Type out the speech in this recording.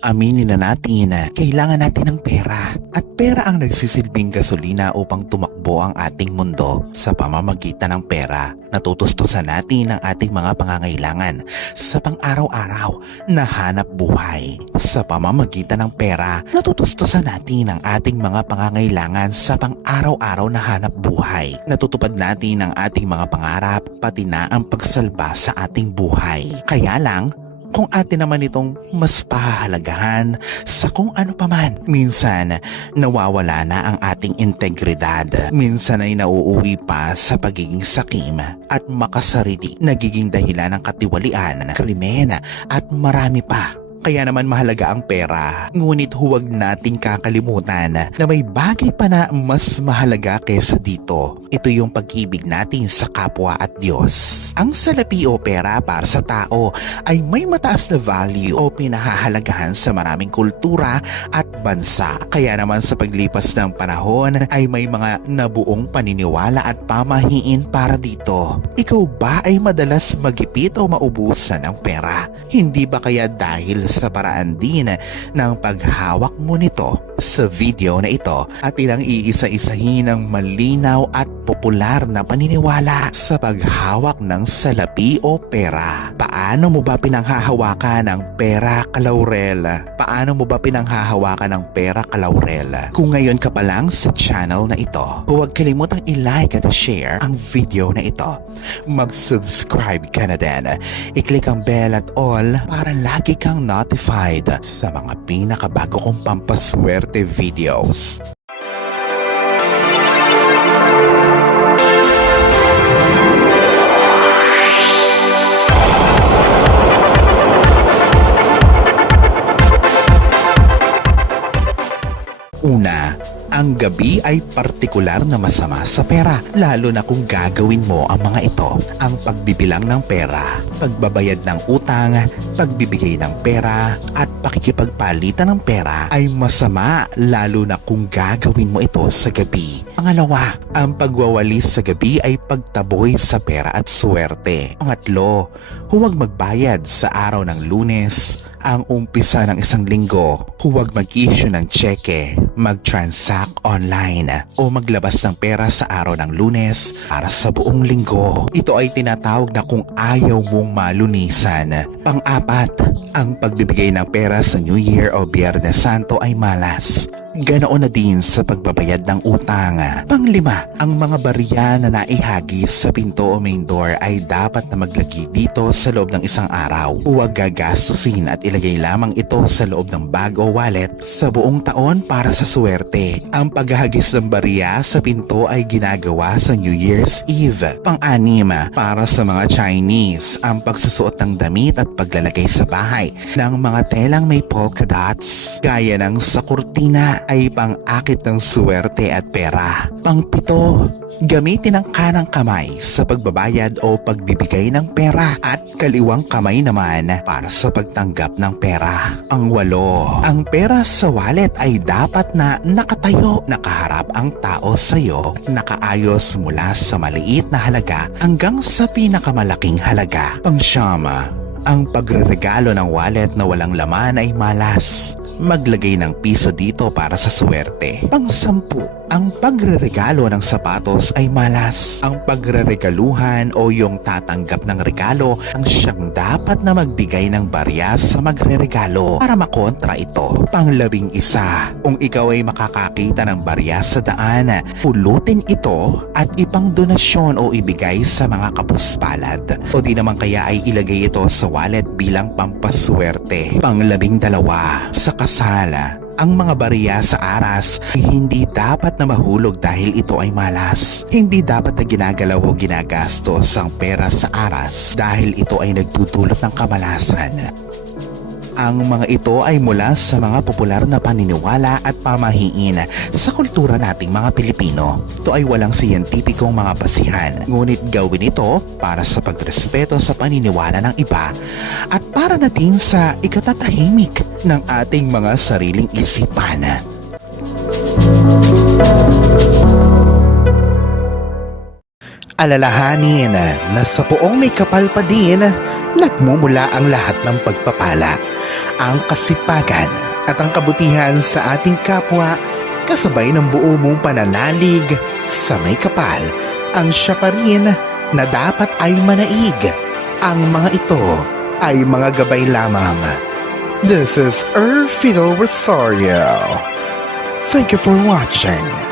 Aminin na natin na kailangan natin ng pera at pera ang nagsisilbing gasolina upang tumakbo ang ating mundo. Sa pamamagitan ng pera, natutustusan natin ang ating mga pangangailangan sa pang-araw-araw na hanap buhay. Sa pamamagitan ng pera, natutustusan natin ang ating mga pangangailangan sa pang-araw-araw na hanap buhay. Natutupad natin ang ating mga pangarap pati na ang pagsalba sa ating buhay. Kaya lang, kung atin naman itong mas pahahalagahan sa kung ano paman. Minsan, nawawala na ang ating integridad. Minsan ay nauuwi pa sa pagiging sakim at makasarili. Nagiging dahilan ng katiwalian, krimen at marami pa. Kaya naman mahalaga ang pera. Ngunit huwag nating kakalimutan na may bagay pa na mas mahalaga kesa dito. Ito yung pag-ibig natin sa kapwa at Diyos. Ang salapi o pera para sa tao ay may mataas na value o pinahahalagahan sa maraming kultura at bansa. Kaya naman sa paglipas ng panahon ay may mga nabuong paniniwala at pamahiin para dito. Ikaw ba ay madalas magipit o maubusan ng pera? Hindi ba kaya dahil sa paraan din ng paghawak mo nito? Sa video na ito at ilang iisa-isahin ng malinaw at popular na paniniwala sa paghawak ng salapi o pera. Paano mo ba pinanghahawakan ng pera, Kalaurel? Paano mo ba pinanghahawakan ng pera, Kalaurel? Kung ngayon ka pa lang sa channel na ito, huwag kalimutang i-like at share ang video na ito. Mag-subscribe ka na din. I-click ang bell at all para lagi kang notified sa mga pinakabago kong pampaswerte videos. Una, ang gabi ay partikular na masama sa pera, lalo na kung gagawin mo ang mga ito. Ang pagbibilang ng pera, pagbabayad ng utang, pagbibigay ng pera, at pakikipagpalitan ng pera ay masama lalo na kung gagawin mo ito sa gabi. Pangalawa, ang pagwawalis sa gabi ay pagtaboy sa pera at swerte. Pangatlo, huwag magbayad sa araw ng Lunes, ang umpisa ng isang linggo. Huwag mag-issue ng cheque, mag-transact online, o maglabas ng pera sa araw ng Lunes para sa buong linggo. Ito ay tinatawag na kung ayaw mong malunisan. Pang-apat, ang pagbibigay ng pera sa New Year o Biyernes Santo ay malas. Ganoon na din sa pagbabayad ng utang. Panglima, ang mga barya na naihagis sa pinto o main door ay dapat na maglagi dito sa loob ng isang araw. Huwag gagastusin at ilagay lamang ito sa loob ng bag o wallet sa buong taon para sa swerte. Ang paghahagis ng barya sa pinto ay ginagawa sa New Year's Eve. Pang-anim, para sa mga Chinese, ang pagsusuot ng damit at paglalagay sa bahay ng mga telang may polka dots gaya ng sa kurtina ay pang-akit ng swerte at pera. Pang-pito, gamitin ang kanang kamay sa pagbabayad o pagbibigay ng pera at kaliwang kamay naman para sa pagtanggap ng pera. Pang-walo, ang pera sa wallet ay dapat na nakatayo, nakaharap ang tao sa iyo, nakaayos mula sa maliit na halaga hanggang sa pinakamalaking halaga. Pang-siyam, ang pagreregalo ng wallet na walang laman ay malas. Maglagay ng piso dito para sa swerte. Pang-sampu, ang pagreregalo ng sapatos ay malas. Ang pagreregaluhan o yung tatanggap ng regalo ang siyang dapat na magbigay ng barya sa magreregalo para makontra ito. Pang-11, kung ikaw ay makakakita ng barya sa daan, pulutin ito at ipang donasyon o ibigay sa mga kapuspalad. O di naman kaya ay ilagay ito sa wallet bilang pampaswerte. Pang-12, sa kasala, ang mga barya sa aras ay hindi dapat na mahulog dahil ito ay malas. Hindi dapat na ginagalaw o ginagastos ang pera sa aras dahil ito ay nagdudulot ng kamalasan. Ang mga ito ay mula sa mga popular na paniniwala at pamahiin sa kultura nating mga Pilipino. Ito ay walang siyentipikong mga basihan, ngunit gawin ito para sa pagrespeto sa paniniwala ng iba at para natin sa ikatatahimik ng ating mga sariling isipan. Alalahanin na sa poong may kapal pa din, nagmumula ang lahat ng pagpapala, ang kasipagan at ang kabutihan sa ating kapwa, kasabay ng buo mong pananalig sa may kapal. Ang siya pa rin na dapat ay manaig. Ang mga ito ay mga gabay lamang. This is Erfidel Rosario. Thank you for watching.